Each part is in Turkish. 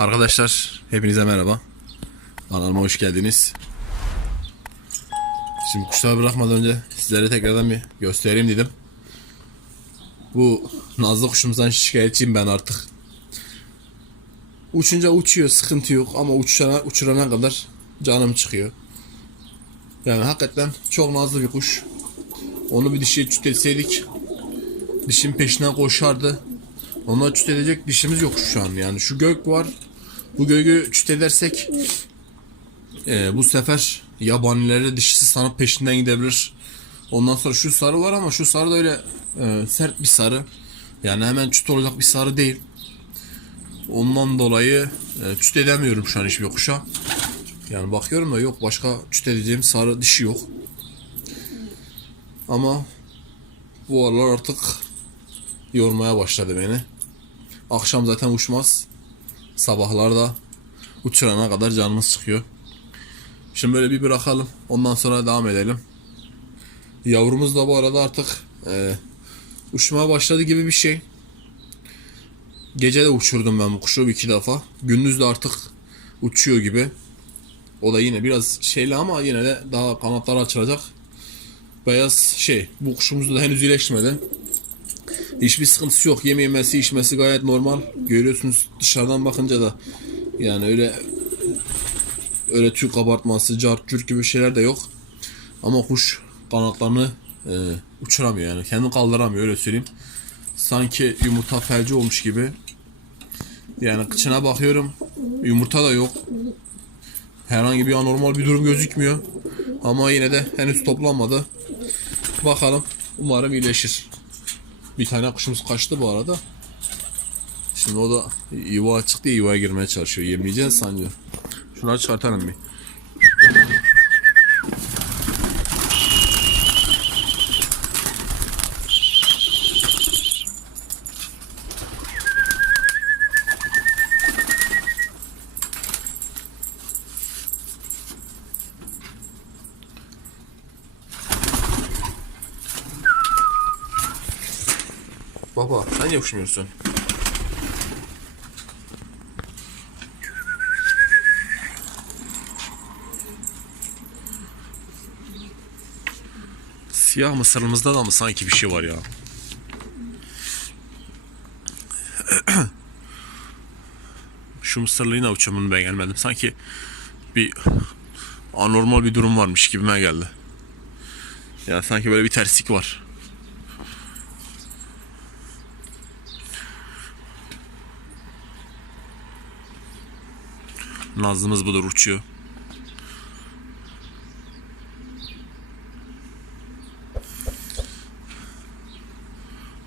Arkadaşlar hepinize merhaba. Kanalıma hoş geldiniz. Şimdi kuşları bırakmadan önce sizlere tekrardan bir göstereyim dedim. Bu nazlı kuşumuzdan şikayetçiyim ben artık. Uçunca uçuyor sıkıntı yok ama uçana, uçurana kadar canım çıkıyor. Yani hakikaten çok nazlı bir kuş. Onu bir dişiye çüt etseydik dişin peşinden koşardı. Ona çüt edecek dişimiz yok şu an yani. Şu gök var. Bu göğü çüt edersek e, bu sefer yabanilere dişisi sanıp peşinden gidebilir. Ondan sonra şu sarı var ama şu sarı da öyle e, sert bir sarı. Yani hemen çüt olacak bir sarı değil. Ondan dolayı e, çüt edemiyorum şu an hiçbir kuşa. Yani bakıyorum da yok başka çüt edeceğim sarı dişi yok. Ama bu aralar artık yormaya başladı beni. Akşam zaten uçmaz. Sabahlarda uçurana kadar canımız çıkıyor. Şimdi böyle bir bırakalım. Ondan sonra devam edelim. Yavrumuz da bu arada artık e, uçmaya başladı gibi bir şey. Gece de uçurdum ben bu kuşu iki defa. Gündüz de artık uçuyor gibi. O da yine biraz şeyli ama yine de daha kanatları açılacak. Beyaz şey bu kuşumuz da henüz iyileşmedi. Hiçbir sıkıntısı yok. Yeme yemesi, içmesi gayet normal. Görüyorsunuz dışarıdan bakınca da yani öyle öyle tüy kabartması, cart, cürt gibi şeyler de yok. Ama kuş kanatlarını e, uçuramıyor yani. Kendi kaldıramıyor öyle söyleyeyim. Sanki yumurta felci olmuş gibi. Yani kıçına bakıyorum. Yumurta da yok. Herhangi bir anormal bir durum gözükmüyor. Ama yine de henüz toplanmadı. Bakalım. Umarım iyileşir. Bir tane kuşumuz kaçtı bu arada. Şimdi o da yuva çıktı yuvaya girmeye çalışıyor. Yemeyeceğiz sanıyor. Şunları çıkartalım bir. Baba sen niye uçmuyorsun? Siyah mısırımızda da mı sanki bir şey var ya? Şu mısırlı yine uçamını ben gelmedim. Sanki bir anormal bir durum varmış gibime geldi. Ya sanki böyle bir terslik var. Nazlımız budur uçuyor.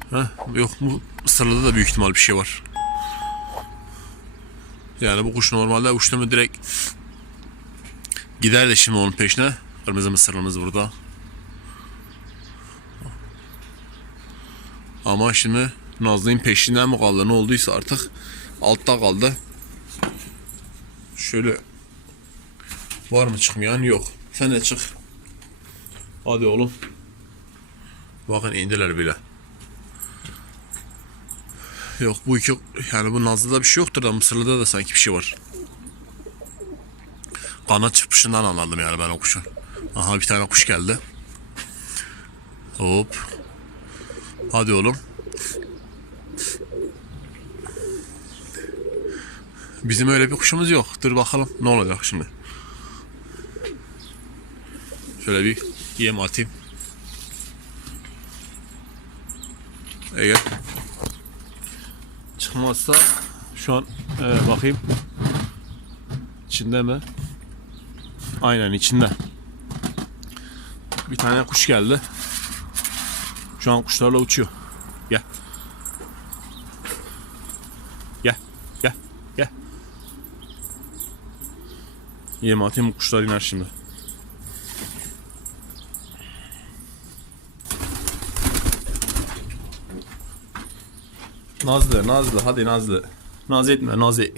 Heh, yok bu sırlıda da büyük ihtimal bir şey var. Yani bu kuş normalde uçtu mu direkt gider de şimdi onun peşine. Kırmızı mısırlımız burada. Ama şimdi Nazlı'nın peşinden mi kaldı ne olduysa artık altta kaldı. Şöyle var mı çıkmayan yok. Sen de çık. Hadi oğlum. Bakın indiler bile. Yok bu iki yani bu Nazlı'da bir şey yoktur da Mısırlı'da da sanki bir şey var. Kanat çırpışından anladım yani ben o kuşu. Aha bir tane kuş geldi. Hop. Hadi oğlum. Bizim öyle bir kuşumuz yok. Dur bakalım ne olacak şimdi. Şöyle bir yem atayım. Eğer çıkmazsa şu an e, bakayım. İçinde mi? Aynen içinde. Bir tane kuş geldi. Şu an kuşlarla uçuyor. Gel. Gel. Gel. Gel. Yem atayım bu kuşlar iner şimdi. Nazlı, Nazlı, hadi Nazlı. Naz etme, naz et.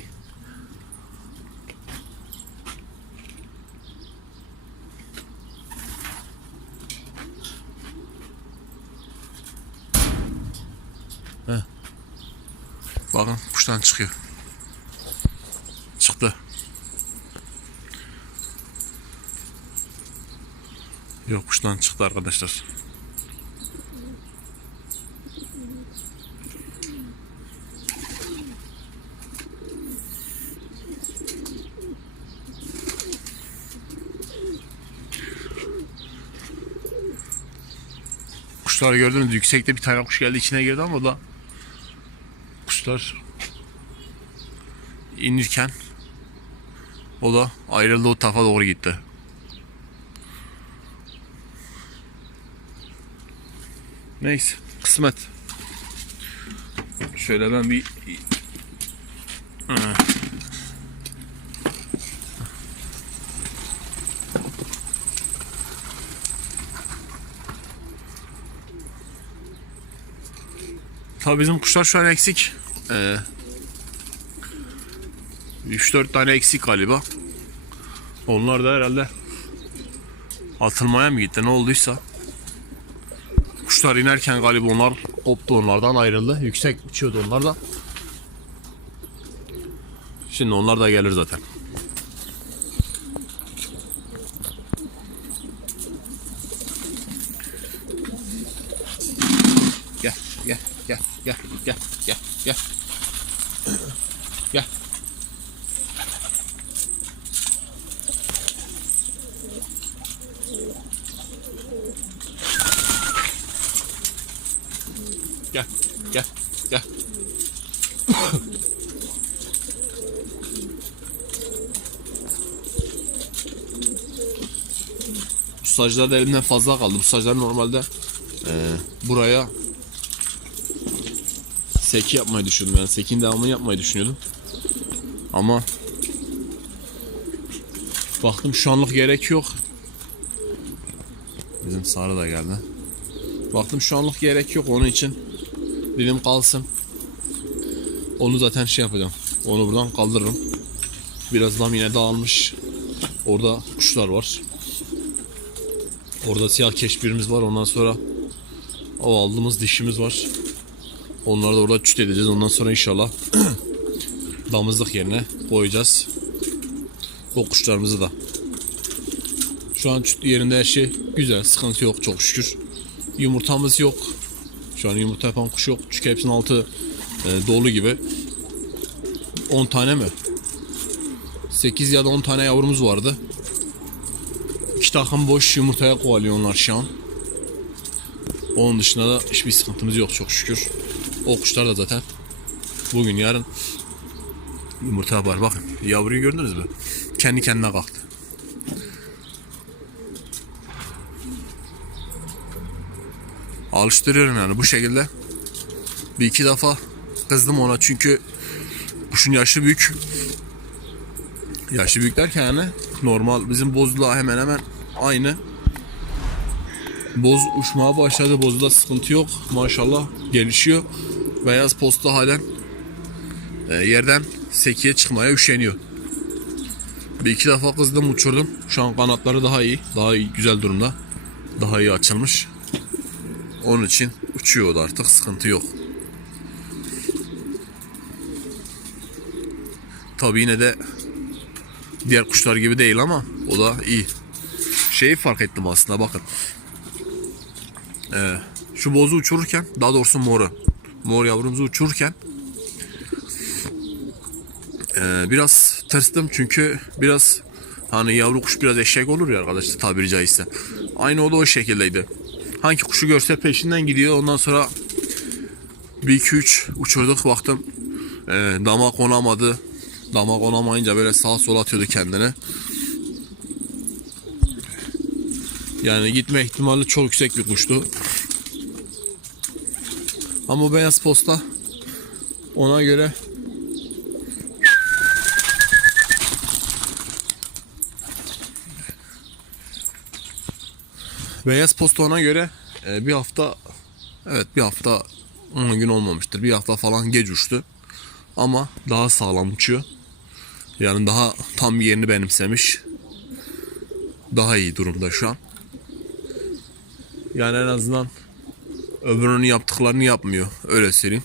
Heh. Bakın kuştan çıkıyor. Yokuştan çıktı arkadaşlar. Kuşları gördünüz yüksekte bir tane kuş geldi içine girdi ama da kuşlar inirken o da ayrıldı o tarafa doğru gitti. Neyse kısmet. Şöyle ben bir Ha. Tabii bizim kuşlar şu an eksik. Ee, 3-4 tane eksik galiba. Onlar da herhalde atılmaya mı gitti ne olduysa. Kuşlar inerken galiba onlar koptu onlardan ayrıldı. Yüksek uçuyordu onlar da. Şimdi onlar da gelir zaten. Gel, gel, gel, gel, gel, gel, gel. Gel, gel, gel. Bu saclar da elimden fazla kaldı. Bu saclar normalde e, buraya seki yapmayı düşündüm. Yani sekin devamını yapmayı düşünüyordum. Ama baktım şu anlık gerek yok. Bizim Sarı da geldi. Baktım şu anlık gerek yok onun için. Dedim kalsın. Onu zaten şey yapacağım. Onu buradan kaldırırım. Birazdan yine dağılmış. Orada kuşlar var. Orada siyah keşbirimiz var. Ondan sonra o aldığımız dişimiz var. Onları da orada çüt edeceğiz. Ondan sonra inşallah damızlık yerine koyacağız. O kuşlarımızı da. Şu an çüt yerinde her şey güzel. Sıkıntı yok çok şükür. Yumurtamız yok. Şu an yumurta yapan kuş yok. Çünkü hepsinin altı e, dolu gibi. 10 tane mi? 8 ya da 10 tane yavrumuz vardı. İki takım boş yumurtaya kovalıyor onlar şu an. Onun dışında da hiçbir sıkıntımız yok çok şükür. O kuşlar da zaten bugün yarın yumurta yapar. Bakın yavruyu gördünüz mü? Kendi kendine kalktı. Alıştırıyorum yani bu şekilde. Bir iki defa kızdım ona çünkü kuşun yaşı büyük. Yaşı büyük derken yani normal bizim bozla hemen hemen aynı. Boz uçmaya başladı. Bozda sıkıntı yok. Maşallah gelişiyor. Beyaz posta halen e, yerden sekiye çıkmaya üşeniyor. Bir iki defa kızdım uçurdum. Şu an kanatları daha iyi. Daha iyi, güzel durumda. Daha iyi açılmış. Onun için uçuyor o da artık. Sıkıntı yok. Tabi yine de diğer kuşlar gibi değil ama o da iyi. Şeyi fark ettim aslında bakın. Ee, şu bozu uçururken daha doğrusu moru. Mor yavrumuzu uçururken ee, biraz tırstım çünkü biraz hani yavru kuş biraz eşek olur ya arkadaşlar tabiri caizse. Aynı o da o şekildeydi. Hangi kuşu görse peşinden gidiyor. Ondan sonra bir iki üç uçurduk baktım ee, dama konamadı. Dama konamayınca böyle sağa sola atıyordu kendini. Yani gitme ihtimali çok yüksek bir kuştu. Ama beyaz posta ona göre Beyaz posta ona göre e, bir hafta evet bir hafta 10 gün olmamıştır. Bir hafta falan geç uçtu. Ama daha sağlam uçuyor. Yani daha tam yerini benimsemiş. Daha iyi durumda şu an. Yani en azından öbürünün yaptıklarını yapmıyor. Öyle söyleyeyim.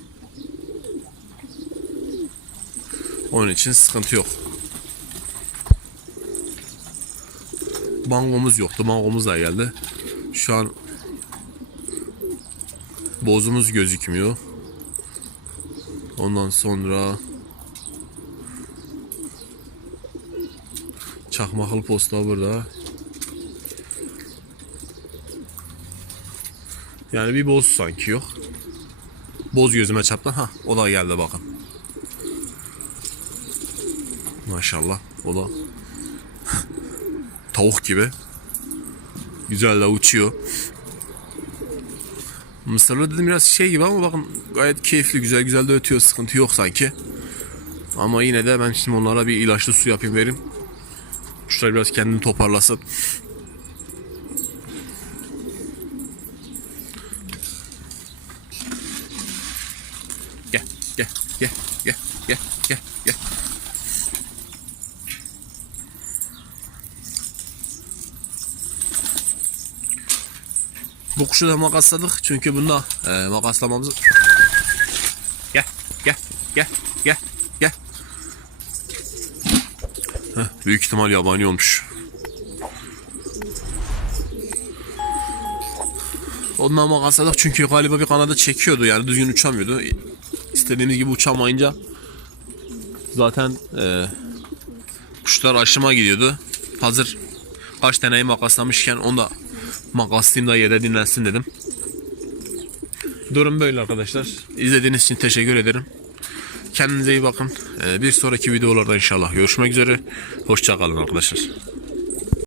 Onun için sıkıntı yok. Bangomuz yoktu. Bangomuz da geldi. Şu an bozumuz gözükmüyor. Ondan sonra çakmaklı posta burada. Yani bir boz sanki yok. Boz gözüme çarptı. Ha o da geldi bakın. Maşallah o da tavuk gibi. Güzel de uçuyor. Mısırlı dedim biraz şey gibi ama bakın gayet keyifli güzel güzel de ötüyor sıkıntı yok sanki. Ama yine de ben şimdi onlara bir ilaçlı su yapayım vereyim. Kuşlar biraz kendini toparlasın. Gel gel gel gel gel gel gel. Bu kuşu da makasladık çünkü bunda e, makaslamamızı gel gel gel gel gel Heh, büyük ihtimal yabani olmuş. Ondan makasladık çünkü galiba bir kanadı çekiyordu yani düzgün uçamıyordu. İstediğimiz gibi uçamayınca zaten e, kuşlar aşıma gidiyordu. Hazır kaç taneyi makaslamışken onu da makaslayayım da yerde dinlensin dedim. Durum böyle arkadaşlar. İzlediğiniz için teşekkür ederim. Kendinize iyi bakın. Ee, Bir sonraki videolarda inşallah görüşmek üzere. Hoşçakalın arkadaşlar.